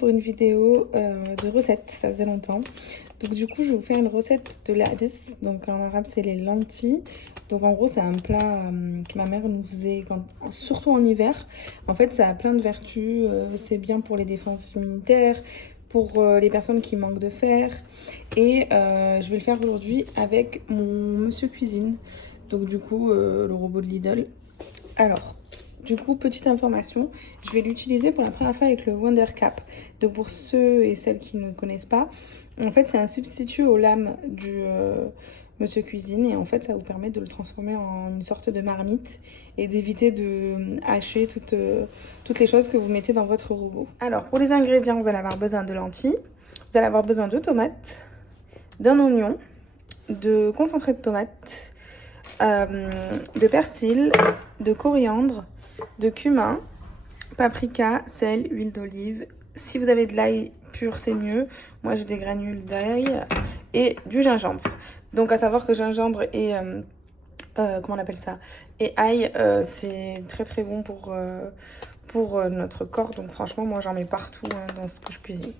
pour une vidéo de recette, ça faisait longtemps. Donc du coup, je vais vous faire une recette de l'adès. Donc en arabe, c'est les lentilles. Donc en gros, c'est un plat que ma mère nous faisait, surtout en hiver. En fait, ça a plein de vertus. C'est bien pour les défenses immunitaires, pour les personnes qui manquent de fer. Et je vais le faire aujourd'hui avec mon monsieur cuisine. Donc du coup, le robot de Lidl. Alors, du coup, petite information, je vais l'utiliser pour la première fois avec le Wonder Cap. Donc pour ceux et celles qui ne connaissent pas, en fait c'est un substitut aux lames du Monsieur Cuisine et en fait ça vous permet de le transformer en une sorte de marmite et d'éviter de hacher toutes les choses que vous mettez dans votre robot. Alors pour les ingrédients, vous allez avoir besoin de lentilles, vous allez avoir besoin de tomates, d'un oignon, de concentré de tomate, de persil, de coriandre, de cumin, paprika, sel, huile d'olive. Si vous avez de l'ail pur, c'est mieux. Moi, j'ai des granules d'ail et du gingembre. Donc, à savoir que gingembre et comment on appelle ça, et ail, c'est très très bon pour notre corps. Donc franchement, moi j'en mets partout dans ce que je cuisine.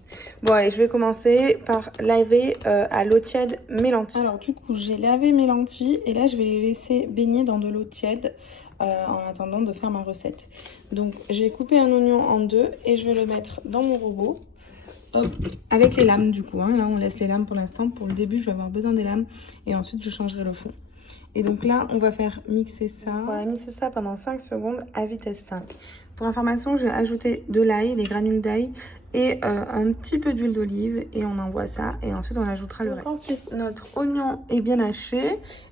Bon allez, je vais commencer par laver à l'eau tiède mes lentilles. Alors du coup, j'ai lavé mes lentilles et là je vais les laisser baigner dans de l'eau tiède en attendant de faire ma recette. Donc j'ai coupé un oignon en deux et je vais le mettre dans mon robot. Hop, avec les lames du coup, là on laisse les lames pour l'instant. Pour le début, je vais avoir besoin des lames et ensuite je changerai le fond. Et donc là, on va faire mixer ça. On va mixer ça pendant 5 secondes à vitesse 5. Pour information, j'ai ajouté de l'ail, des granules d'ail et un petit peu d'huile d'olive. Et on envoie ça et ensuite on ajoutera le reste. Ensuite, notre oignon est bien haché.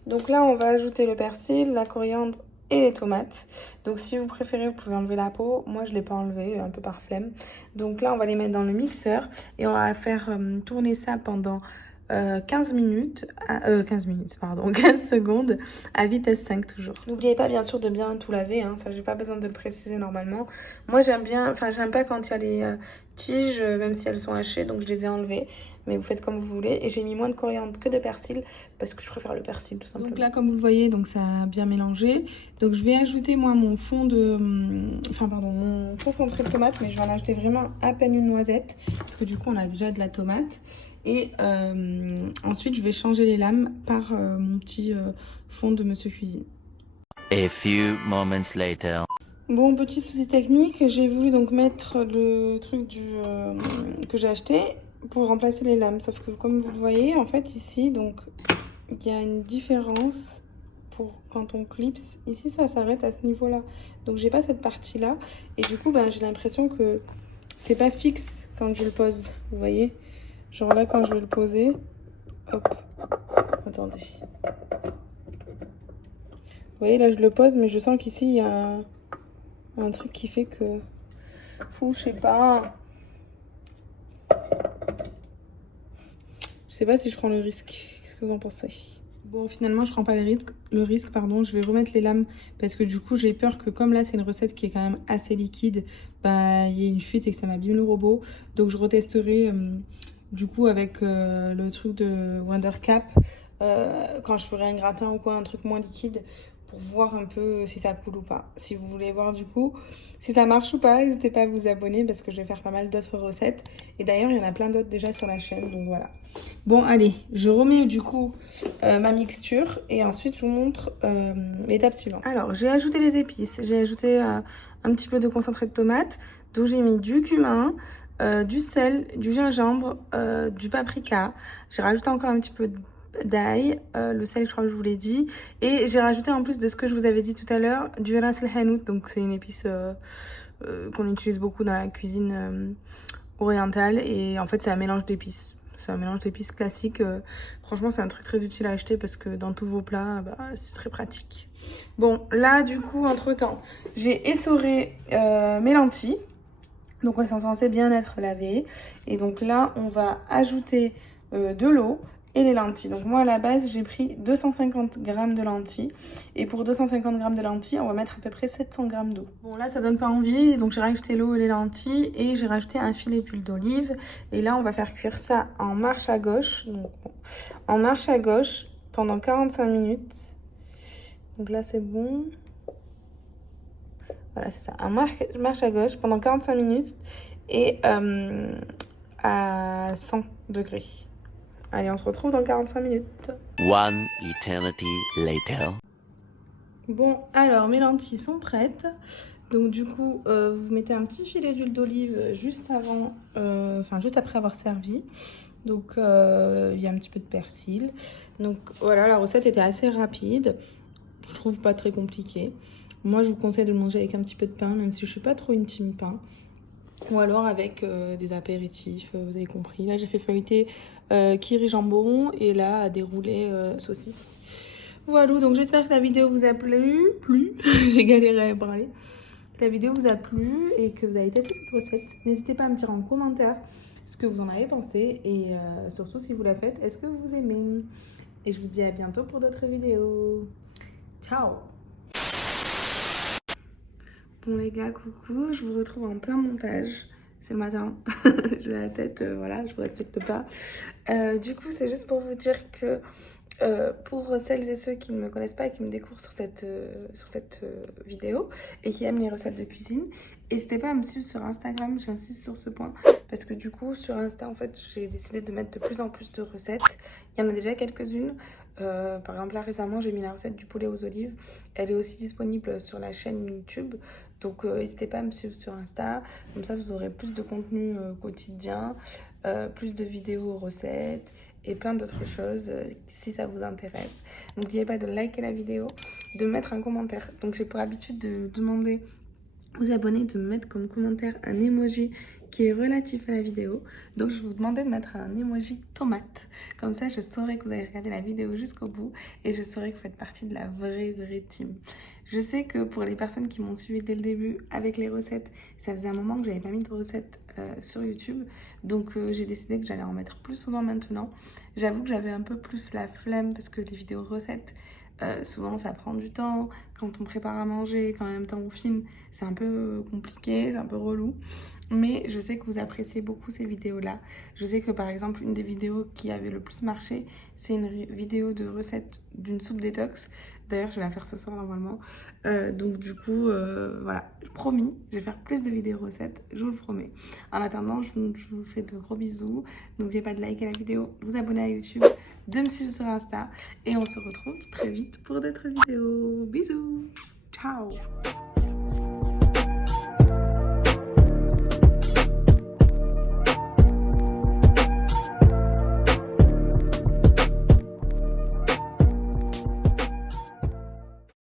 Donc là, on va ajouter le persil, la coriandre et les tomates. Donc si vous préférez, vous pouvez enlever la peau. Moi, je ne l'ai pas enlevé, un peu par flemme. Donc là, on va les mettre dans le mixeur et on va faire tourner ça pendant 15 secondes à vitesse 5 toujours. N'oubliez pas bien sûr de bien tout laver, ça j'ai pas besoin de le préciser normalement. Moi j'aime pas quand il y a les tiges, même si elles sont hachées, donc je les ai enlevées. Mais vous faites comme vous voulez. Et j'ai mis moins de coriandre que de persil parce que je préfère le persil tout simplement. Donc là comme vous le voyez, donc ça a bien mélangé. Donc je vais ajouter moi mon mon concentré de tomate, mais je vais en ajouter vraiment à peine une noisette parce que du coup on a déjà de la tomate. Et ensuite, je vais changer les lames par mon petit fond de Monsieur Cuisine. A few moments later. Bon, petit souci technique, j'ai voulu donc mettre le truc que j'ai acheté pour remplacer les lames. Sauf que comme vous le voyez, en fait, ici, donc il y a une différence pour quand on clipse. Ici, ça s'arrête à ce niveau-là. Donc, j'ai pas cette partie-là. Et du coup, j'ai l'impression que c'est pas fixe quand je le pose. Vous voyez ? Genre là, quand je vais le poser, hop, attendez. Vous voyez, là, je le pose, mais je sens qu'ici, il y a un truc qui fait que... je sais pas. Je sais pas si je prends le risque. Qu'est-ce que vous en pensez? Bon, finalement, je prends pas le risque, pardon. Je vais remettre les lames parce que du coup, j'ai peur que comme là, c'est une recette qui est quand même assez liquide, il y ait une fuite et que ça m'abîme le robot. Donc, je retesterai... du coup, avec le truc de Wonder Cap, quand je ferai un gratin ou quoi, un truc moins liquide, pour voir un peu si ça coule ou pas. Si vous voulez voir du coup si ça marche ou pas, n'hésitez pas à vous abonner parce que je vais faire pas mal d'autres recettes. Et d'ailleurs, il y en a plein d'autres déjà sur la chaîne, donc voilà. Bon, allez, je remets du coup ma mixture et ensuite je vous montre l'étape suivante. Alors, j'ai ajouté les épices. J'ai ajouté un petit peu de concentré de tomate, d'où j'ai mis du cumin, du sel, du gingembre, du paprika. J'ai rajouté encore un petit peu d'ail, le sel je crois que je vous l'ai dit. Et j'ai rajouté en plus de ce que je vous avais dit tout à l'heure, du ras el hanout. Donc c'est une épice qu'on utilise beaucoup dans la cuisine orientale. Et en fait c'est un mélange d'épices. C'est un mélange d'épices classique. Franchement c'est un truc très utile à acheter parce que dans tous vos plats, c'est très pratique. Bon là du coup entre temps, j'ai essoré mes lentilles. Donc elles sont censées bien être lavées. Et donc là, on va ajouter de l'eau et les lentilles. Donc moi, à la base, j'ai pris 250 g de lentilles. Et pour 250 g de lentilles, on va mettre à peu près 700 g d'eau. Bon là, ça donne pas envie. Donc j'ai rajouté l'eau et les lentilles. Et j'ai rajouté un filet d'huile d'olive. Et là, on va faire cuire ça en marche à gauche. Donc, en marche à gauche pendant 45 minutes. Donc là, c'est bon. Voilà, c'est ça. Un marche à gauche pendant 45 minutes. et à 100 degrés. Allez, on se retrouve dans 45 minutes. One eternity later. Bon, alors mes lentilles sont prêtes. Donc du coup, vous mettez un petit filet d'huile d'olive juste avant, juste après avoir servi. Donc il y a un petit peu de persil. Donc voilà, la recette était assez rapide. Je trouve pas très compliquée. Moi, je vous conseille de le manger avec un petit peu de pain, même si je suis pas trop une team pain. Ou alors avec des apéritifs, vous avez compris. Là, j'ai fait feuilleter kiri jambon et là, des roulés saucisses. Voilà, donc j'espère que la vidéo vous a plu. J'ai galéré à parler. Que la vidéo vous a plu et que vous avez testé cette recette. N'hésitez pas à me dire en commentaire ce que vous en avez pensé et surtout si vous la faites, est-ce que vous aimez? Et je vous dis à bientôt pour d'autres vidéos. Ciao! Bon les gars, coucou, je vous retrouve en plein montage. C'est le matin, j'ai la tête, voilà, je vous respecte pas. Du coup, c'est juste pour vous dire que pour celles et ceux qui ne me connaissent pas et qui me découvrent sur cette vidéo et qui aiment les recettes de cuisine, n'hésitez pas à me suivre sur Instagram, j'insiste sur ce point, parce que du coup, sur Insta, en fait, j'ai décidé de mettre de plus en plus de recettes. Il y en a déjà quelques-unes. Par exemple, là, récemment, j'ai mis la recette du poulet aux olives. Elle est aussi disponible sur la chaîne YouTube. Donc, n'hésitez pas à me suivre sur Insta. Comme ça, vous aurez plus de contenu quotidien, plus de vidéos recettes et plein d'autres choses si ça vous intéresse. N'oubliez pas de liker la vidéo, de mettre un commentaire. Donc, j'ai pour habitude de demander aux abonnés de me mettre comme commentaire un emoji qui est relatif à la vidéo. Donc je vous demandais de mettre un emoji tomate. Comme ça je saurais que vous avez regardé la vidéo jusqu'au bout et je saurais que vous faites partie de la vraie team. Je sais que pour les personnes qui m'ont suivi dès le début avec les recettes, ça faisait un moment que j'avais pas mis de recettes sur YouTube. Donc j'ai décidé que j'allais en mettre plus souvent maintenant. J'avoue que j'avais un peu plus la flemme parce que les vidéos recettes, souvent ça prend du temps, quand on prépare à manger, quand en même temps on filme, c'est un peu compliqué, c'est un peu relou. Mais je sais que vous appréciez beaucoup ces vidéos-là. Je sais que par exemple, une des vidéos qui avait le plus marché, c'est une vidéo de recette d'une soupe détox. D'ailleurs, je vais la faire ce soir normalement. Donc du coup, voilà, promis, je vais faire plus de vidéos recettes, je vous le promets. En attendant, je vous fais de gros bisous. N'oubliez pas de liker la vidéo, de vous abonner à YouTube, de me suivre sur Insta. Et on se retrouve très vite pour d'autres vidéos. Bisous, ciao.